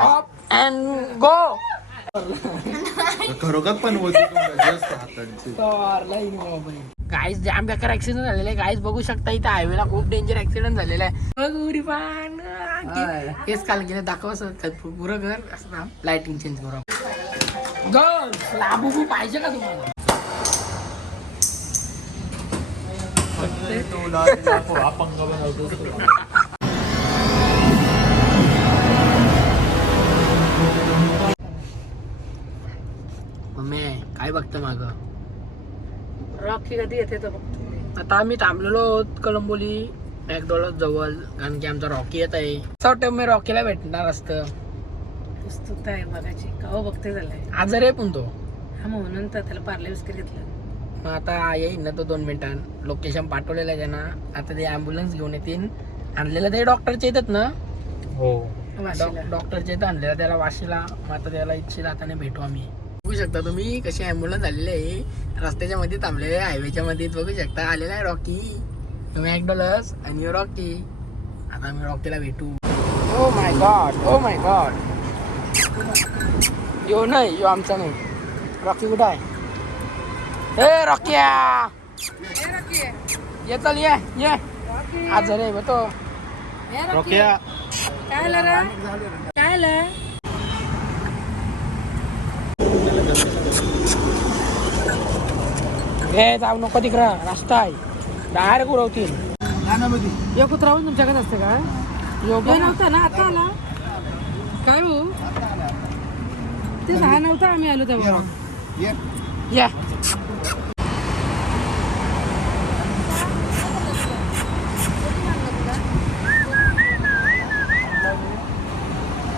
Stop and go. खरोखर पण होती गाईज जाम बेकार ऍक्सिडेंट झालेला आहे. गाईज बघू शकता इथे हायवेला खूप डेंजर ऍक्सिडेंट झालेला आहे. केस काल गेले दाखव पुरं घर असं लाइटिंग चेंज करू. गर्ल्स लाबू पाहिजे का तुम्हाला? मम्मी काय बघतं माग? रॉकी कधी येते तर बघतो. आता आम्ही थांबलेलो आहोत कळंबोली मॅकडॉनल्ड जवळ, कारण की आमचा रॉकी येत आहे. असं वाटतं मी रॉकीला भेटणार असतं. उत्सुकता आहे बघायची का बघते झालाय. आजार आहे पण तो. हा म्हणून तर त्याला पार्ले बिस्किट घेतलं. मग आता येईल ना तो 2 मिनिटांत. लोकेशन पाठवलेलं आहे त्यांना. आता ते ॲम्ब्युलन्स घेऊन येतील. आणलेलं ते डॉक्टरचे येतात ना. हो डॉक्टरचे इथं आणलेलं त्याला वाशीला. मग आता त्याला इच्छित हाताने भेटू आम्ही. बघू शकता तुम्ही कशी ॲम्ब्युलन्स आलेली आहे. रस्त्याच्या मध्ये थांबलेले आहे, हायवेच्या मध्ये. बघू शकता आलेला आहे रॉकी, मॅकडॉनल्ड्स आणि रॉकी. आता आम्ही रॉकीला भेटू. Oh my God, oh my God. यो नाही, यो आमचा नाही. रॉकी कुठं आहे? हे रॉकिया ये, चल ये आज रे बतो. रॉकिया काय आलं रे? काय आलं? हे जाऊ नको तिकडं, रस्ता आहे डायरेक्ट उडवतील. यो कुत्राहून तुमच्याकडे असते का? यो नव्हता ना, आता आला काय हो? ते सहा नव्हता आम्ही आलो तेव्हा. या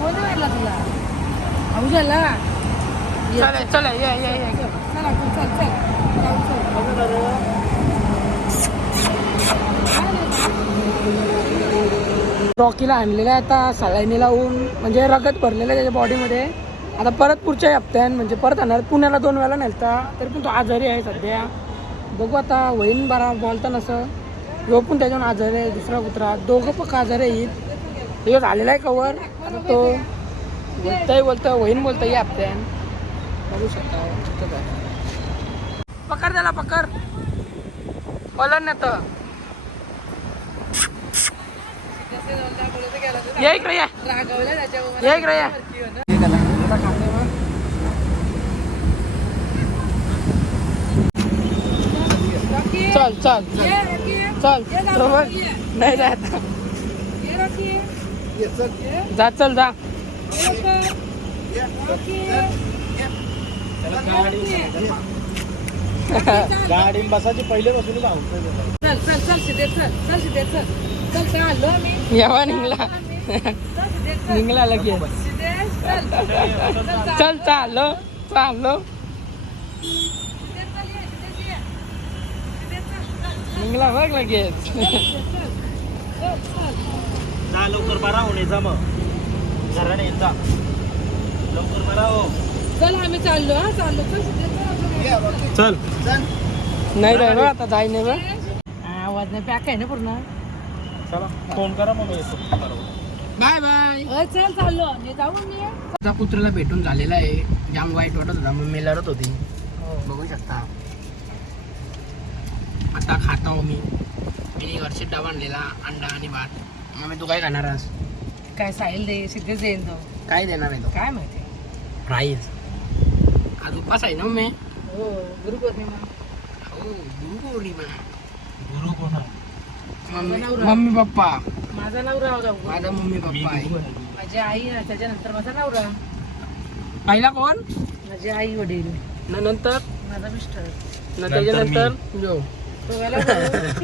कोणी मारला तुला? औषधाला चल चल ये चला चल. रॉकीला आणलेलं आहे आता सलाईनी लावून, म्हणजे रगत भरलेलं आहे त्याच्या बॉडीमध्ये. आता परत पुढच्या हप्त्यात म्हणजे परत आणणार. पुण्याला 2 वेळा नेलता, तरी पण तो आजारी आहे सध्या. बघू आता होईन बरा. बोलता नसं ह्यो पण त्याच्यावर आजारी आहे. दुसरा कुत्रा, दोघं पक्का आजारी आहेत. ह्यो झालेला आहे कवर. आता तो बोलतोय होईन या हप्त्यात. बघू शकता पकड त्याला, पकड बोलन ना तर. ये इकडे ये, ये इकडे ये. चल चल चल बरोबर नाही जायचं. जा चल जा. गाडी बसायची पहिले बसून यावा निघला निघला लगेच. चल चाललो निघला बघ लगेच. लवकर बरा होण्याचा मग जरा जा लवकर बरा हो. चल आम्ही चाललो. चल नाही रे बघ आता जाई नाही बघ. आवाज नाही पॅक आहे ना पूर्ण. चला फोन करा मग येतो. Bye bye. चल चाललो आम्ही, जाऊ मी. आता कुत्र्याला भेटून झालेला आहे. जाम वाईट वाटत होता, मग मी लढत होती. बघू शकता आता खाता मी घरचे डबा आणलेला, अंडा आणि भात. मग तू काय खाणार आज? काय साहिल दे, सिद्धेच देईन तो. काय देणार आहे तो? काय माहिती. प्राईज आज उपास आहे ना मी. हो गुरुपौर्णिमा. हो गुरुपौर्णिमा. गुरु कोण मम्मी पप्पा. माझा नवरा होता. माझा मम्मी पप्पा आहे. माझी आई, त्याच्यानंतर माझा नवरा. पहिला कोण? माझी आई वडील, नंतर माझा मिस्टर, त्याच्यानंतर जो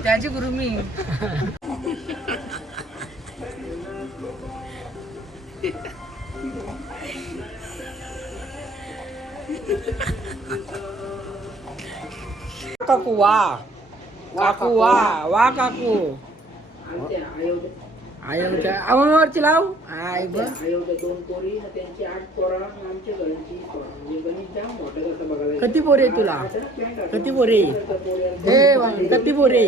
त्याची गुरु मी. काकू वा काकू वा काकू. आयोच्या आवडची लाव. आय बघ 2 पोरी त्यांची 8 पोरा आमच्या घरांची. किती पोरे तुला? किती पोरे? हे किती पोरे?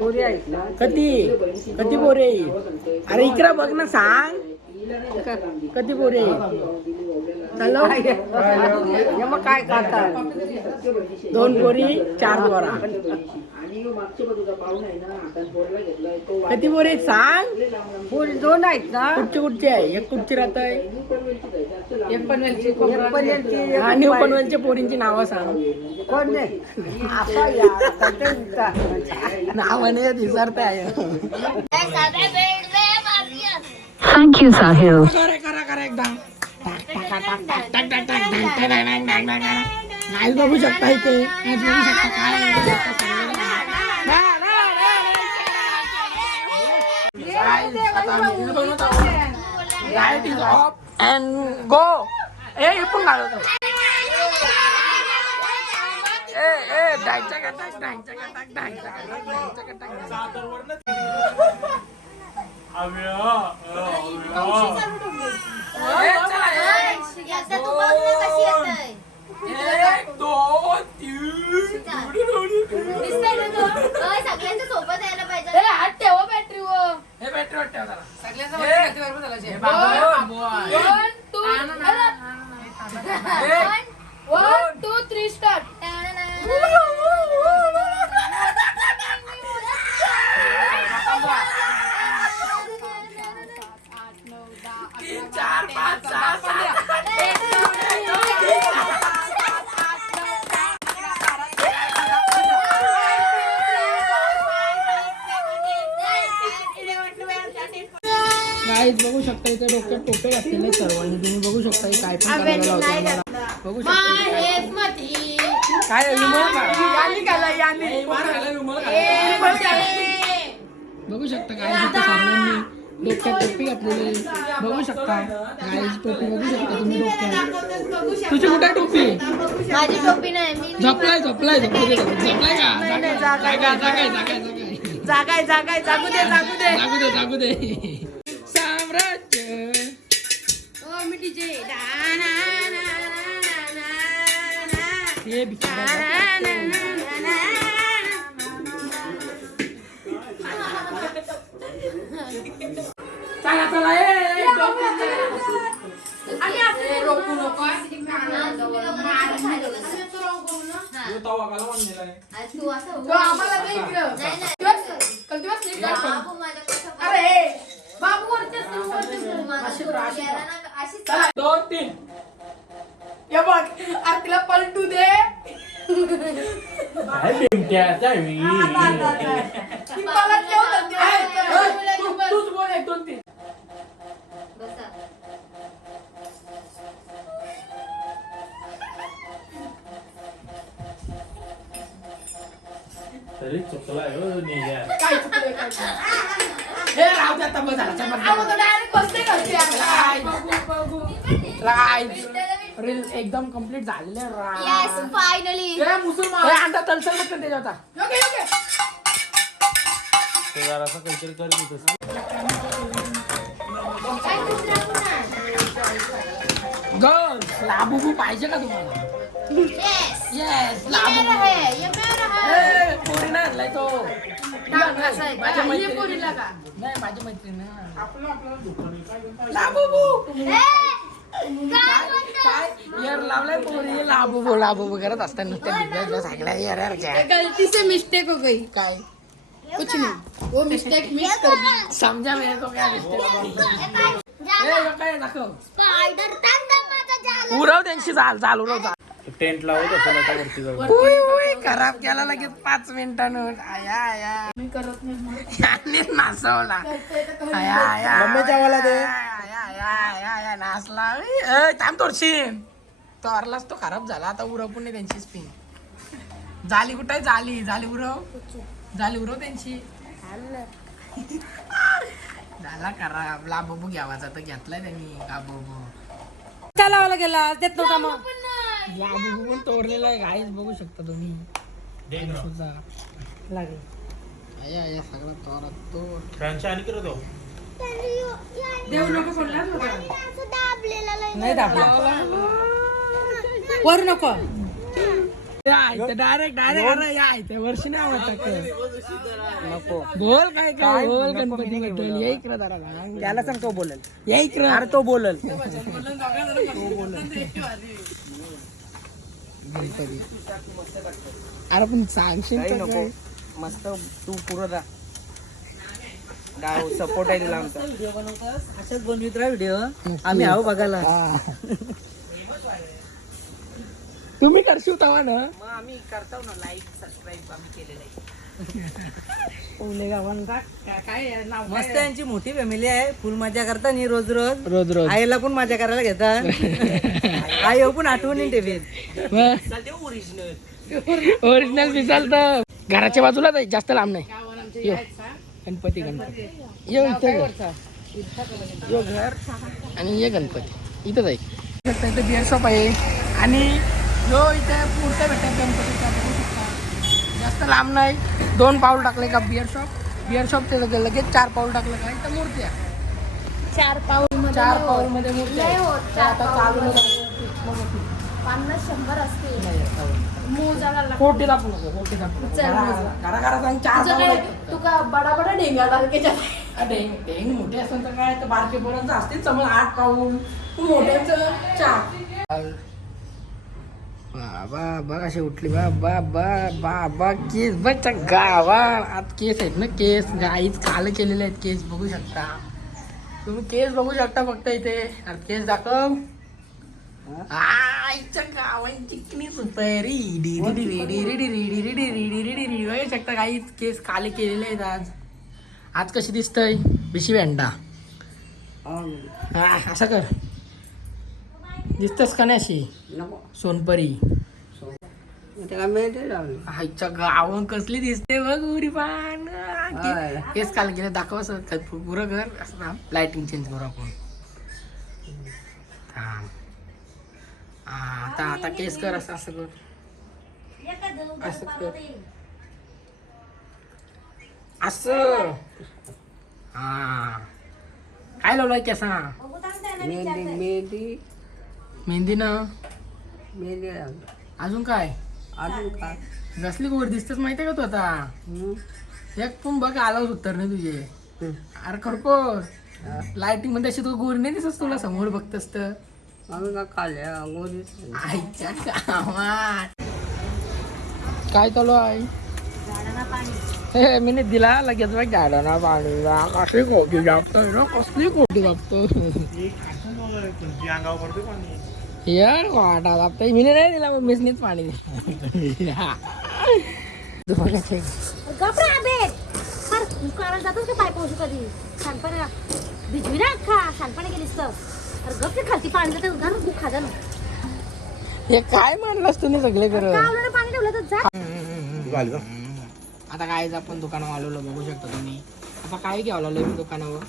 पोरे आहेत ना? किती पोरे? अरे इकडे बघ ना, सांग. कधी पोरी चाललो मग काय करतात 2 पोरी 4 पोरा किती पोरी आहेत सांग. पोरी 2 आहेत ना. कुठची आहे. एक कुठची राहत आहे. एक पनवेलची हा न्यू पनवेलच्या पोरींची नावं सांग. कोण नाही नावाने विसरताय. Thank you, Sahil. करा एकदा गाईज बघू शकता इथे. गाईज बघू शकता काय light is off and go. ए पण घालवतो. सगळ्यांच्या सोबत यायला पाहिजे. हात ठेवा बॅटरी वर. One, two, three, start. Guys बघू शकता इथे डोक्यात टोपे घातलेले सर्वांनी. तुम्ही बघू शकता हे काय पण करायला लावते आम्हाला. बघू शकता काय विमल बघू शकता काय इथे सर्वांनी डोक्यात टोपी घातलेली. बघू शकता गाईज टोपी बघू शकता तुम्ही डोक्यात. तुझी कुठे टोपी. माझी टोपी नाही. मी झोपलाय का जागू दे साम्राज्य. मी डीजे. हे बिचारा चला रोखू नको. तू असं बाबू दोन तीन ये बघ आरतीला पलटू दे. तूच बोल 1 2 3. तरी चुकलाय काय चुकलंय काय. हे राहू दे आता बस झाला. रील एकदम कम्प्लीट झालेले. फायनली अंडा तलसल बघ त्याच्या होता. जरासं काहीतरी कर. गर्ल्स लाबूबू पाहिजे का तुम्हाला. Yes Labubu. पोरी नाही आणलाय तो. माझ्या मैत्रिणीला का नाही. माझी मैत्रीण लाबूबू काय यार लावलाय पोरी. लाबूबू करत असतात नुसत्या सांगल्या यार गलती से मिस्टेक हो गई. काय कुछ नहीं वो मिस्टेक मिस कर दी. समझा मेरे को क्या मिस्टेक. काय दाखव उरव त्यांची चाल उरव. टेंट लावत असेल आता वरती जाऊन. खराब केला लगेच 5 मिनिटांवर. आया मी करत नाही. याने नाचवला. मम्मीच्या वाला दे. नाचला. थांब तोडशीन तो हरलाच. तो खराब झाला. आता उरव पुणे त्यांची स्पिन. झाली कुठे झाली उरव त्यांची. झाला खराब. लाबूबू घ्यावाचा तर घेतलाय त्यांनी. लाबूबू काय लावायला गेला देत नव्हता मग. लाबूबू पण तोडलेला आहे. गाईज बघू शकता तुम्ही. लागेल आया सगळा तोरात तो. फ्रँचा आणि करत हो. देव नको सोडला नाही दाबला वर नको. डायरेक्ट अरे या वर्षी नाही आवडत नको बोल काय बोल गणपती बद्दल या इकडे त्याला सांग तो बोलेल या इकडे अरे तो बोलेल गणपती अरे पण सांगशील नको मस्त तू पुरं गाव सपोर्ट आहे तुला आमचा अशाच बनवित राहा व्हिडिओ आम्ही आहो बघायला. तुम्ही करशील तवा ना मग आम्ही करतो ना लाईक सबस्क्राईब आम्ही केलेलं आहे. काय मस्त यांची मोठी फॅमिली आहे. फुल मजा करता नी रोज रोज रोज आईला पण मजा करायला घेतात. आई पण आठवणी ठेवेल. ओरिजिनल मिसाल तर घराच्या बाजूला जास्त लांब नाही यो. गणपती यो इथं यो घर आणि ये गणपती इथंच आहे. इथं बिअर शॉप आहे आणि जो इथे पुढचा भेटतात गणपतीचा बघू शकता. जास्त लांब नाही 2 पाऊल टाकले का बिअर शॉप ते लगेच 4 पाऊल टाकलं का इथं मूर्ती आहे. 4 पाऊल मध्ये मूर्ती लय आहे. होत, तर आता 4 चालू पाऊल. 50-100 असते मोजाला लागतो. कोटी दाखवू नको कोटी दाखवू चल, मोजा. घरा सांग 4 तुझं पाऊल काय आहे. तुका बडा बडा ढेंगा तारखेच्या डेंग मोठे असेल तर काय तर बारके पर्यंत असतील समज 8 पाऊल मोठ्यांचं 4. बाबा बघ अशी उठली बाबा बाबा केस बघ गावा आत केस आहेत ना केस गाईच काल केलेले आहेत केस बघू शकता तुम्ही केस बघू शकता फक्त इथे केस दाखव आईच्या गावांची चिकनी सुपारी बघू शकता गाईच केस काले केलेले आहेत आज कशी दिसतय बिशी वेंडा असं कर दिसतस का नाही अशी सोनपरी आईच्या गावात कसली दिसते बघ उरी पान केस काल गेले दाखव असं पुरं घर असं लाइटिंग चेंज करू आपण आता केस कर असं असं कर असं कर असं हा काय लावलंय केसा मेहंदी ना अजून काय कसली गोड दिसतेच माहितीये का तू आता एक पण बघ आलाच उत्तर नाही तुझे अरे खरको लाइटिंग मध्ये अशी तू गोड नाही दिसत तुला समोर बघतस तर आईच्या गावात काय चालू आहे मी दिला लगेच बघ झाडांना पाणी कसली कोटी जापतोय ना कसली कोटी जापतो यार वाटा जापतोय मी नाही दिला मम्मीच पाणी जातोस का पाय पोहू कधी शानपणे भिजवी ना खा शानपणे गेलीस तर अरे गप खालती पाणी जातं घाल तू खा ना हे काय मानलास तुम्ही सगळे करत पाणी ठेवलं तर जा. आता काय आपण दुकानावर आलो बघू शकता तुम्ही आता काय घ्यावं लागलो मी दुकानावर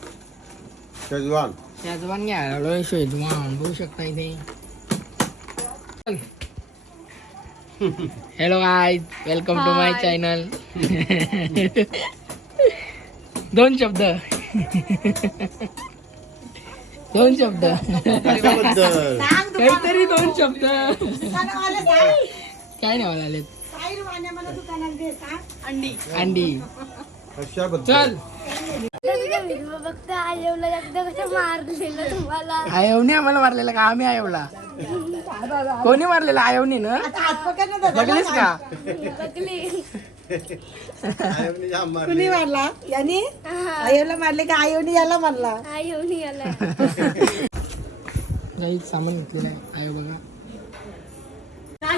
शेजवान घ्यायला आलोय शेजवान बघू शकता इथे hello guys welcome to my channel 2 शब्द काहीतरी 2 शब्द काय नाही आले अंडी चल आयवनी आम्हाला मारलेला का आम्ही आयवला कोणी मारलेला आयवनी ना बघलीस का कुणी मारला यानी आयोला मारले का आयोनी याला मारला काही सामान घेतलेलं आहे आयो बघा काय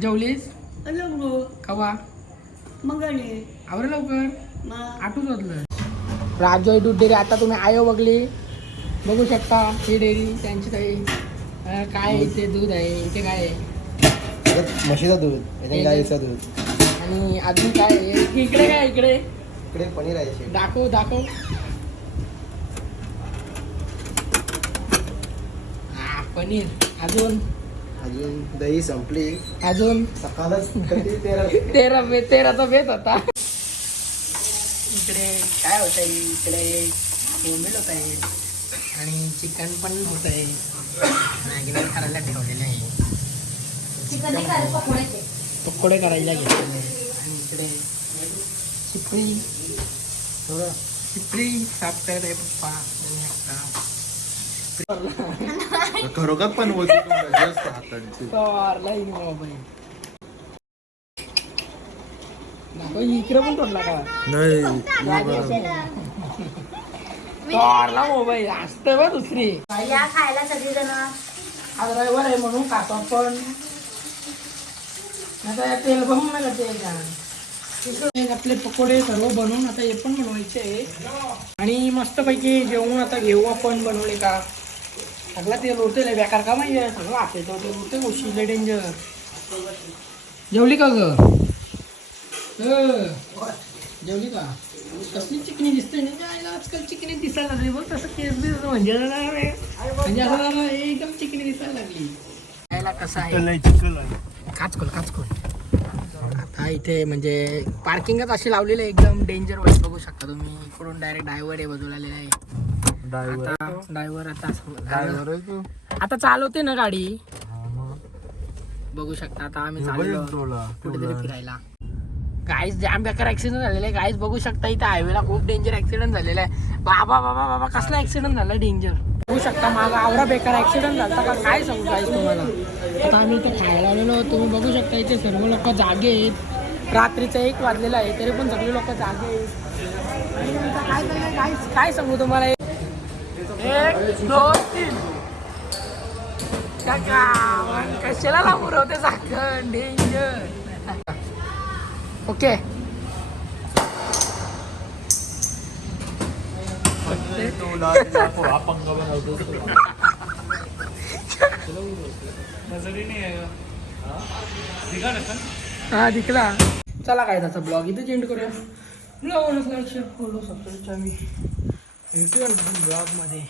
जेवलीस कवा मंगळी आवर लवकर आठवून होतलं राजोय दूध डेअरी आता तुम्ही आयो बघली बघू शकता ही डेअरी त्यांची काही काय इथे दूध आहे इथे काय आहे म्हशीचं दूध गाईचं दूध आणि अजून काय आहे इकडे काय इकडे पनीर आहे दाखव पनीर अजून दही संपली अजून सकाळच 13चा बेत होता इकडे काय होत आहे इकडे कोंबील होत आहे आणि चिकन पण होत आहे मॅगी करायला ठेवलेले आहे चिकन नाही करत पकोड्याचे. पकोडे करायला घेतले आणि इकडे चिपळी थोडं चिपळी साफ करत आहे पप्पा. खरोखर पण होती जास्त हातांची मोबाईल इकडे पण तोडला का नाही तोडला मोबाईल असतं बा दुसरी. या खायला सगळीजण. आज रविवार आहे म्हणून खातो आपण. आता या तेल बनवून नाही करते का इकडे आपले पकोडे सर्व बनवून आता हे पण बनवायचे आहे आणि मस्तपैकी जेवून आता घेऊ आपण. बनवले का सगळं तेल उरते बेकार का माहिती सगळं आठवतो ते उरते गोष्टी डेंजर. जेवली का ग जेवली का? कसली चिकनी दिसते ना आजकाल चिकनी दिसायला लागली बघ. तसं केस बी म्हणजे असं एकदम चिकनी दिसायला लागली. यायला कसं आहे काचकोल आता इथे म्हणजे पार्किंगच अशी लावलेली आहे एकदम डेंजर वाईज. बघू शकता तुम्ही इकडून डायरेक्ट ड्रायव्हर आहे बाजूला आलेला आहे. ड्रायव्हर आता चालवते ना गाडी. बघू शकता आता आम्ही चाललो कुठेतरी फिरायला. गाईस जाम बेकार ऍक्सिडेंट झालेला आहे गाईस. बघू शकता इथे हायवेला खूप डेंजर ऍक्सिडेंट झालेला आहे. बाबा बाबा बाबा कसला ऍक्सिडेंट झाला डेंजर. बघू शकता मागा आवरा बेकार ऍक्सिडेंट झाला का काय सांगू गाईस तुम्हाला. आता आम्ही इथे खायला आलेलो तुम्ही बघू शकता इथे सर्व लोक जागे आहेत. रात्रीचं 1 वाजलेलं आहे तरी पण सगळे लोक जागे आहेत. आणि आता काय झालं गाईस काय सांगू तुम्हाला. 1 2 3 कशाला लांब उरवते झाकण डेंजर. ओके हा दिखला. चला काय त्याचा ब्लॉग इथे एंड करूया. ब्लॉग लाईक शेअर करू सबस्क्राईब आम्ही ब्लॉग मध्ये.